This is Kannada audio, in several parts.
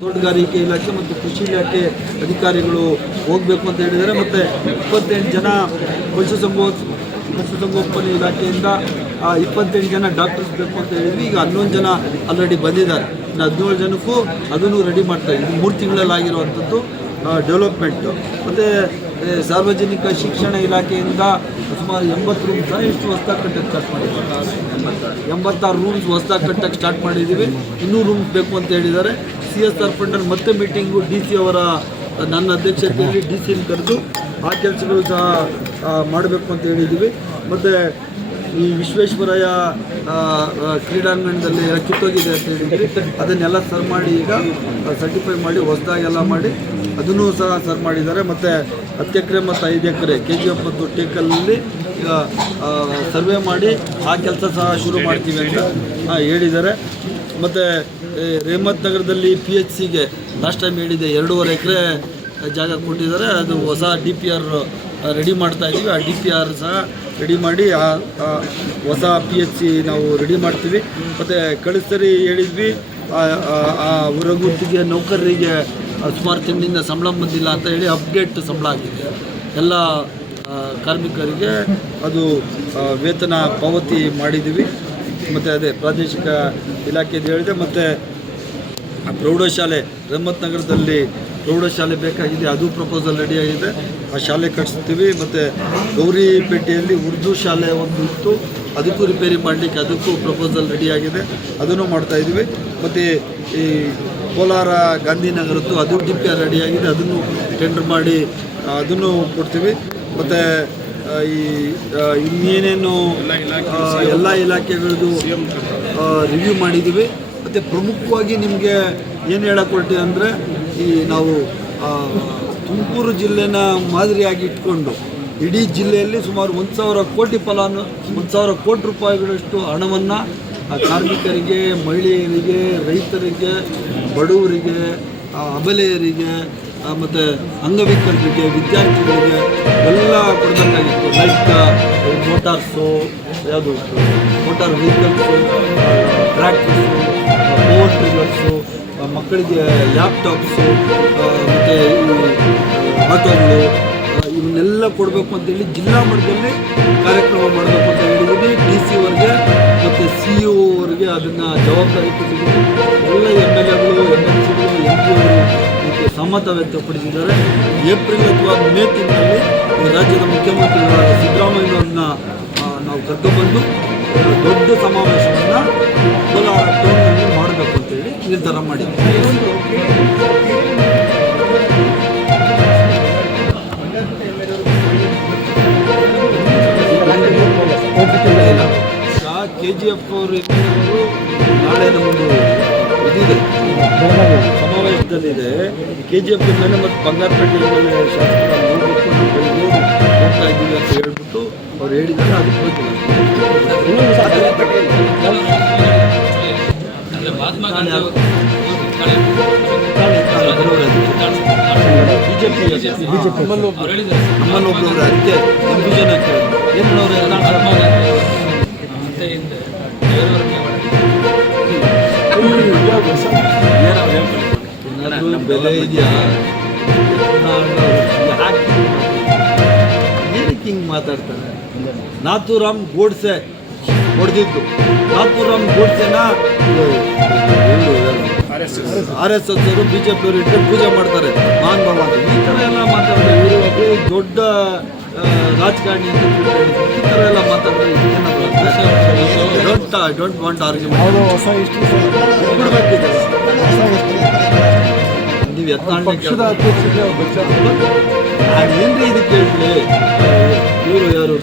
ತೋಟಗಾರಿಕೆ ಇಲಾಖೆ ಮತ್ತು ಕೃಷಿ ಇಲಾಖೆ ಅಧಿಕಾರಿಗಳು ಹೋಗಬೇಕು ಅಂತ ಹೇಳಿದ್ದಾರೆ. ಮತ್ತು 28 ಜನ ಪಶುಸಂಗೋಪನೆ ಇಲಾಖೆಯಿಂದ 28 ಜನ ಡಾಕ್ಟರ್ಸ್ ಬೇಕು ಅಂತ ಹೇಳಿದ್ವಿ. ಈಗ 11 ಜನ ಆಲ್ರೆಡಿ ಬಂದಿದ್ದಾರೆ. ಇನ್ನು 17 ಜನಕ್ಕೂ ಅದನ್ನು ರೆಡಿ ಮಾಡ್ತಾಯಿದ್ವಿ. 3 ತಿಂಗಳಲ್ಲಾಗಿರುವಂಥದ್ದು ಡೆವಲಪ್ಮೆಂಟು. ಮತ್ತು ಸಾರ್ವಜನಿಕ ಶಿಕ್ಷಣ ಇಲಾಖೆಯಿಂದ ಸುಮಾರು 80 ರೂಮ್ಸ್ ಎಷ್ಟು ಹೊಸದಾಗಿ ಕಟ್ಟಕ್ಕೆ ಸ್ಟಾರ್ಟ್ ಮಾಡಿದ್ದೀವಿ. 86 ರೂಮ್ಸ್ ಹೊಸದಾಗಿ ಕಟ್ಟಕ್ಕೆ ಸ್ಟಾರ್ಟ್ ಮಾಡಿದ್ದೀವಿ. ಇನ್ನೂ ರೂಮ್ಸ್ ಬೇಕು ಅಂತ ಹೇಳಿದ್ದಾರೆ. CSR ಫಂಡಲ್ಲಿ ಮತ್ತೆ ಮೀಟಿಂಗು DC ಅವರ ನನ್ನ ಅಧ್ಯಕ್ಷತೆಯಲ್ಲಿ DC ಕರೆದು ಆ ಕೆಲಸಗಳು ಸಹ ಮಾಡಬೇಕು ಅಂತ ಹೇಳಿದ್ದೀವಿ. ಮತ್ತು ಈ ವಿಶ್ವೇಶ್ವರಯ್ಯ ಕ್ರೀಡಾಂಗಣದಲ್ಲಿ ಕಿತ್ತೋಗಿದೆ ಅಂತ ಹೇಳಿದ್ವಿ. ಅದನ್ನೆಲ್ಲ ಸರ್ ಮಾಡಿ ಈಗ ಸರ್ಟಿಫೈ ಮಾಡಿ ಹೊಸದಾಗೆಲ್ಲ ಮಾಡಿ ಅದನ್ನು ಸಹ ಸರ್ ಮಾಡಿದ್ದಾರೆ. ಮತ್ತು 10 ಎಕರೆ ಮತ್ತು 5 ಎಕರೆ KGF ಮತ್ತು ಟೇಕಲ್ಲಿ ಈಗ ಸರ್ವೆ ಮಾಡಿ ಆ ಕೆಲಸ ಸಹ ಶುರು ಮಾಡ್ತೀವಿ ಅಂತ ಹೇಳಿದ್ದಾರೆ. ಮತ್ತು ರೇಮತ್ ನಗರದಲ್ಲಿ PHCಗೆ ಲಾಸ್ಟ್ ಟೈಮ್ ಹೇಳಿದೆ 2.5 ಎಕರೆ ಜಾಗ ಕೊಟ್ಟಿದ್ದಾರೆ. ಅದು ಹೊಸ DPR ರೆಡಿ ಮಾಡ್ತಾಯಿದ್ದೀವಿ. ಆ DPR ಸಹ ರೆಡಿ ಮಾಡಿ ಹೊಸ PHC ನಾವು ರೆಡಿ ಮಾಡ್ತೀವಿ. ಮತ್ತು ಕಳೆದ ಸರಿ ಹೇಳಿದ್ವಿ ಆ ಹೊರಗುತ್ತಿಗೆ ನೌಕರರಿಗೆ ಸುಮಾರು ತಿಂಗಳಿಂದ ಸಂಬಳ ಬಂದಿಲ್ಲ ಅಂತ ಹೇಳಿ ಅಪ್ಡೇಟ್ ಸಂಬಳ ಆಗಿದೆ ಎಲ್ಲ ಕಾರ್ಮಿಕರಿಗೆ. ಅದು ವೇತನ ಪಾವತಿ ಮಾಡಿದ್ದೀವಿ. ಮತ್ತು ಅದೇ ಪ್ರಾದೇಶಿಕ ಇಲಾಖೆದು ಹೇಳಿದೆ. ಮತ್ತು ಪ್ರೌಢಶಾಲೆ ರೇಮತ್ ನಗರದಲ್ಲಿ ಪ್ರೌಢಶಾಲೆ ಬೇಕಾಗಿದೆ, ಅದು ಪ್ರಪೋಸಲ್ ರೆಡಿಯಾಗಿದೆ. ಆ ಶಾಲೆ ಕಟ್ಸ್ತೀವಿ. ಮತ್ತು ಗೌರಿಪೇಟೆಯಲ್ಲಿ ಉರ್ದು ಶಾಲೆ ಒಂದು ಇತ್ತು, ಅದಕ್ಕೂ ರಿಪೇರಿ ಮಾಡಲಿಕ್ಕೆ ಅದಕ್ಕೂ ಪ್ರಪೋಸಲ್ ರೆಡಿಯಾಗಿದೆ, ಅದನ್ನು ಮಾಡ್ತಾಯಿದ್ವಿ. ಮತ್ತು ಈ ಕೋಲಾರ ಗಾಂಧಿನಗರದ್ದು ಅದು DPR ರೆಡಿಯಾಗಿದೆ, ಅದನ್ನು ಟೆಂಡರ್ ಮಾಡಿ ಅದನ್ನು ಕೊಡ್ತೀವಿ. ಮತ್ತು ಈ ಇನ್ನೇನೇನು ಎಲ್ಲ ಇಲಾಖೆಗಳದ್ದು ರಿವ್ಯೂ ಮಾಡಿದ್ದೀವಿ. ಮತ್ತು ಪ್ರಮುಖವಾಗಿ ನಿಮಗೆ ಏನು ಹೇಳಕ್ಕೆ ಹೊರಟಿದೆ ಅಂದರೆ, ಈ ನಾವು ತುಮಕೂರು ಜಿಲ್ಲೆನ ಮಾದರಿಯಾಗಿ ಇಟ್ಕೊಂಡು ಇಡೀ ಜಿಲ್ಲೆಯಲ್ಲಿ ಸುಮಾರು 1,000 ಕೋಟಿ 1,000 ಕೋಟಿ ರೂಪಾಯಿಗಳಷ್ಟು ಹಣವನ್ನು ಕಾರ್ಮಿಕರಿಗೆ, ಮಹಿಳೆಯರಿಗೆ, ರೈತರಿಗೆ, ಬಡವರಿಗೆ, ಅಬಲೆಯರಿಗೆ ಮತ್ತು ಅಂಗವಿಕಲರಿಗೆ, ವಿದ್ಯಾರ್ಥಿಗಳಿಗೆ ಎಲ್ಲ ಕೊಡಬೇಕಾಗಿತ್ತು. ಲೈಕ್ ಮೋಟಾರ್ಸು, ಯಾವುದು ಮೋಟಾರ್ ವೆಹಿಕಲ್ಸು, ಟ್ರ್ಯಾಕ್ಟರ್ಸು, ಪವರ್ ಟ್ರಿಲ್ಲರ್ಸು, ಮಕ್ಕಳಿಗೆ ಲ್ಯಾಪ್ಟಾಪ್ಸು, ಮತ್ತು ಆಟೋಗಳು, ಇವನ್ನೆಲ್ಲ ಕೊಡಬೇಕು ಅಂತೇಳಿ ಜಿಲ್ಲಾ ಮಟ್ಟದಲ್ಲಿ ಕಾರ್ಯಕ್ರಮ ಮಾಡಬೇಕು ಅಂತ ಹೇಳಿದ್ದೀನಿ. DC ಅವ್ರಿಗೆ ಮತ್ತು CEO ಅವ್ರಿಗೆ ಅದನ್ನು ಜವಾಬ್ದಾರಿ ಕೊಟ್ಟಿದ್ದೀನಿ. ಎಲ್ಲ MLAಗಳು, MLCಗಳು, MP ಅವರು ಇದಕ್ಕೆ ಸಮ್ಮತ ವ್ಯಕ್ತಪಡಿಸಿದ್ದಾರೆ. ಏಪ್ರಿಲ್ ಅಥವಾ ಮೇ ತಿಂಗಳಲ್ಲಿ ಈ ರಾಜ್ಯದ ಮುಖ್ಯಮಂತ್ರಿಗಳಾದ ಸಿದ್ದರಾಮಯ್ಯವ್ರನ್ನ ನಾವು ಕರ್ಕೊಂಡ್ಬಂದು ದೊಡ್ಡ ಸಮಾವೇಶವನ್ನು ಕೋಲಾರ ಟೌನ್ನಲ್ಲಿ ಮಾಡಬೇಕು ಅಂತೇಳಿ ನಿರ್ಧಾರ ಮಾಡಿದ್ದೀವಿ. KGF ಅವರು ನಾಳೆ ನಮ್ಮದು ಇದಿದೆ, ಸಮಾವೇಶದಲ್ಲಿದೆ. KGF ಮೇಲೆ ಮತ್ತು ಬಂಗಾರಪೇಟೆ ಮೇಲೆ ಶಾಸಕರ ಹೋಗ್ತಾ ಇದ್ದೀವಿ ಅಂತ ಹೇಳ್ಬಿಟ್ಟು ಅವ್ರು ಹೇಳಿದ್ದಾರೆ. ಅದಕ್ಕೆ ಹೋಗ್ತಿಲ್ಲ. BJP ನಮ್ಮಲ್ಲೊಬ್ಬರು ಅದಕ್ಕೆ ಕನ್ಫ್ಯೂಷನ್ ಆಗ್ತದೆ. ಏನಾದರೂ ಬೆಲೆ ಇದೆಯಾ? ಏನಕ್ಕೆ ಹಿಂಗೆ ಮಾತಾಡ್ತಾರೆ? ನಾಥೂರಾಮ್ ಗೋಡ್ಸೆ ಹೊಡೆದಿದ್ದು, ನಾಥೂರಾಮ್ ಗೋಡ್ಸೆನ RSS ಅವರು BJP ಅವರು ಇಟ್ಟು ಪೂಜೆ ಮಾಡ್ತಾರೆ ಮಹಾನ್ ಬಾಬಾ ಅಂತ. ಈ ಥರ ಎಲ್ಲ ಮಾತಾಡಿದ್ರೆ ಇವರು ದೊಡ್ಡ ರಾಜಕಾರಣಿ ಅಂತ ಈ ಥರ ಎಲ್ಲ ಮಾತಾಡಿದ್ರೆ ಡೋಂಟ್ ವಾಂಟ್ ಆರ್ಗ್ಯುಮೆಂಟ್. ಬಿಡಬೇಕಿದೆ. ನೀವು ನಾನೇನ್ರಿ ಇದಕ್ಕೆ ಹೇಳಿ, ಇವರು ಯಾರು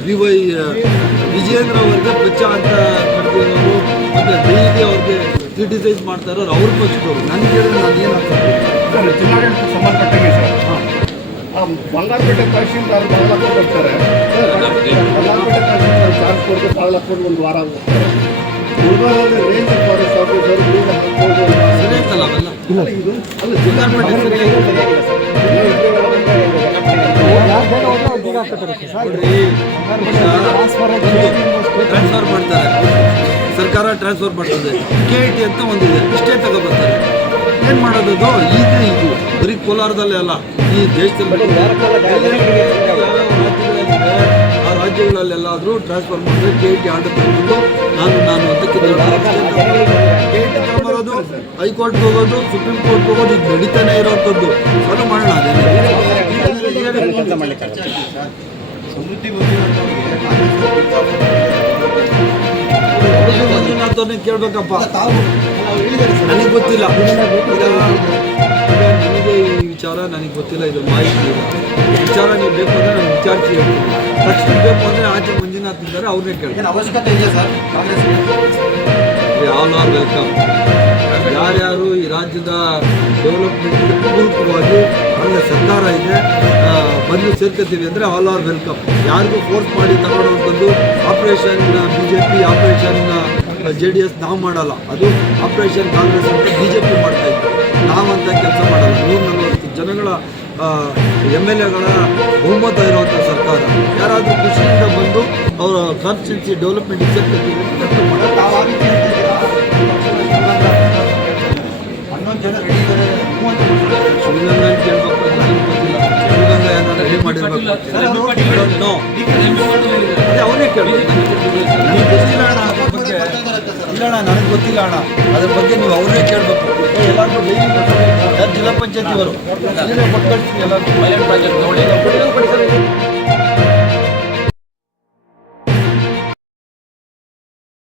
ವಿಜಯೇಂದ್ರ ಅವ್ರಿಗೆ ಪಚ್ಚ ಅಂತ ಕರೆದಿರೋರು, ಮತ್ತು ಡೈಲಿ ಅವ್ರಿಗೆ ಕ್ರಿಟಿಸೈಸ್ ಮಾಡ್ತಾ ಇರೋರು ಅವ್ರ ಪಕ್ಷದವರು. ನನಗೆ ಹೇಳಿದ್ರೆ ನಾನು ಏನಾಗ್ತದೆ ಚುನಾವಣೆಗೆ ಸಂಬಂಧಪಟ್ಟಾಗೆ ಸರ್, ಬಂಗಾರಪೇಟೆ ತಹಶೀಲ್ದಾರ್ ಬಾಗಲಕೋಟೆ ಬರ್ತಾರೆ. ಬಂಗಾರಪೇಟೆ ತಹಶೀಲ್ದಾರ್ ಚಾರ್ಜ್ ಕೊಟ್ಟು ಬಾಗಲಕೋಟೆ ಒಂದು ವಾರ ಹೋಗ್ತಾರೆ. ಗುಲ್ಬರ್ಗದಲ್ಲಿ ರೇಂಜ್ ಫಾರೆಸ್ಟ್ ಆಫೀಸರ್ ಬೀಗ ಹಾಕ್ಬೋದು ಸರಿ ಅಂತಲ್ಲ ಅವೆಲ್ಲ. ಇದು ಅಲ್ಲ ಬಂಗಾರಪೇಟೆ ಟ್ರಾನ್ಸ್ಫರ್ ಮಾಡ್ತಾರೆ, ಸರ್ಕಾರ ಟ್ರಾನ್ಸ್ಫರ್ ಮಾಡ್ತದೆ. KIT ಅಂತ ಒಂದಿದೆ, ಇಷ್ಟೇ ತಗೊಬರ್ತಾರೆ. ಏನು ಮಾಡೋದು ಈಗ ಇದು ಬರೀ ಕೋಲಾರದಲ್ಲೇ ಅಲ್ಲ ಈ ದೇಶದಲ್ಲಿ ಆ ರಾಜ್ಯಗಳಲ್ಲೆಲ್ಲಾದರೂ ಟ್ರಾನ್ಸ್ಫರ್ ಮಾಡಿದ್ರೆ KT ಆರ್ಡರ್ ತಂದ್ಬಿಟ್ಟು ನಾನು ಅಂತ KT ತಗೊಂಬರೋದು ಹೈಕೋರ್ಟ್ಗೆ ಹೋಗೋದು ಸುಪ್ರೀಂ ಕೋರ್ಟ್ಗೆ ಹೋಗೋದು ಇದು ನಡೀತಾನೆ ಇರೋವಂಥದ್ದು ಅದು ಮಾಡೋಣ ಮಂಜುನಾಥ್ ಅವ್ರನ್ನ ಕೇಳ್ಬೇಕಪ್ಪ ನನಗೆ ಗೊತ್ತಿಲ್ಲ ನನಗೆ ಈ ವಿಚಾರ ನನಗೆ ಗೊತ್ತಿಲ್ಲ ಇದು ಮಾಹಿತಿ ಇಲ್ಲ ಈ ವಿಚಾರ ನೀವು ಬೇಕು ಅಂದರೆ ನಾನು ವಿಚಾರಿಸಿ ಹೇಳ್ತೀನಿ ತಕ್ಷಣ ಬೇಕು ಅಂದರೆ ಆಚೆ ಮಂಜುನಾಥ್ ಇದ್ದಾರೆ ಅವ್ರನ್ನೇ ಕೇಳ್ತೀನಿ ಅವಶ್ಯಕತೆ ಇದೆಯಾ sir Congress all are welcome ಯಾರ್ಯಾರು ಈ ರಾಜ್ಯದ ಡೆವಲಪ್ಮೆಂಟ್ಗೆ ಪೂರಕವಾಗಿ ಒಳ್ಳೆ ಸರ್ಕಾರ ಇದೆ ಬಂದು ಸೇರ್ಕೊತೀವಿ ಅಂದರೆ ಆಲ್ ಆರ್ ವೆಲ್ಕಮ್ ಯಾರಿಗೂ ಫೋರ್ಸ್ ಮಾಡಿ ತಗೊಳ್ಳೋವಂಥದ್ದು ಆಪರೇಷನ್ BJP ಆಪರೇಷನ್ JDS ನಾವು ಮಾಡಲ್ಲ ಅದು ಆಪರೇಷನ್ ಕಾಂಗ್ರೆಸ್ ಅಂತ BJP ಮಾಡ್ತಾಯಿತ್ತು ನಾವಂತ ಕೆಲಸ ಮಾಡಲ್ಲ 140 ಜನಗಳ MLAಗಳ ಬಹುಮತ ಇರುವಂಥ ಸರ್ಕಾರ ಯಾರಾದರೂ ಖುಷಿಯಿಂದ ಬಂದು ಅವರ ಕಾನ್ಸ್ಟಿಟ್ಯೂನ್ಸಿ ಡೆವಲಪ್ಮೆಂಟ್ ಸೇರ್ಕೊತೀವಿ ಅಂತ ಕೆಲಸ ಮಾಡೋದು 11 ಜನ ರೆಡಿ ಇದ್ದಾರೆ ಶಿವಗಂಗಾ ಕೇಳಬೇಕು ನನಗೆ ಗೊತ್ತಿಲ್ಲ ಶಿವಗಂಗಾ ಏನಾದ್ರು ರೆಡಿ ಮಾಡಿರ್ಬೇಕು ಅದೇ ಅವನೇ ಕೇಳಬೇಕು ನನಗೆ ಗೊತ್ತಿಲ್ಲ ಅಣ್ಣ ಅದ್ರ ಬಗ್ಗೆ ಇಲ್ಲ ಅಣ್ಣ ನನಗೆ ಗೊತ್ತಿಲ್ಲ ಅಣ್ಣ ಅದ್ರ ಬಗ್ಗೆ ನೀವು ಅವರೇ ಕೇಳಬೇಕು ಎಲ್ಲರಿಗೂ ಡೈಲಿ ಯಾರು ಜಿಲ್ಲಾ ಪಂಚಾಯತಿ ಅವರು ಕೊಟ್ಟು ಕಳಿಸ್ತೀನಿ ಎಲ್ಲರಿಗೂ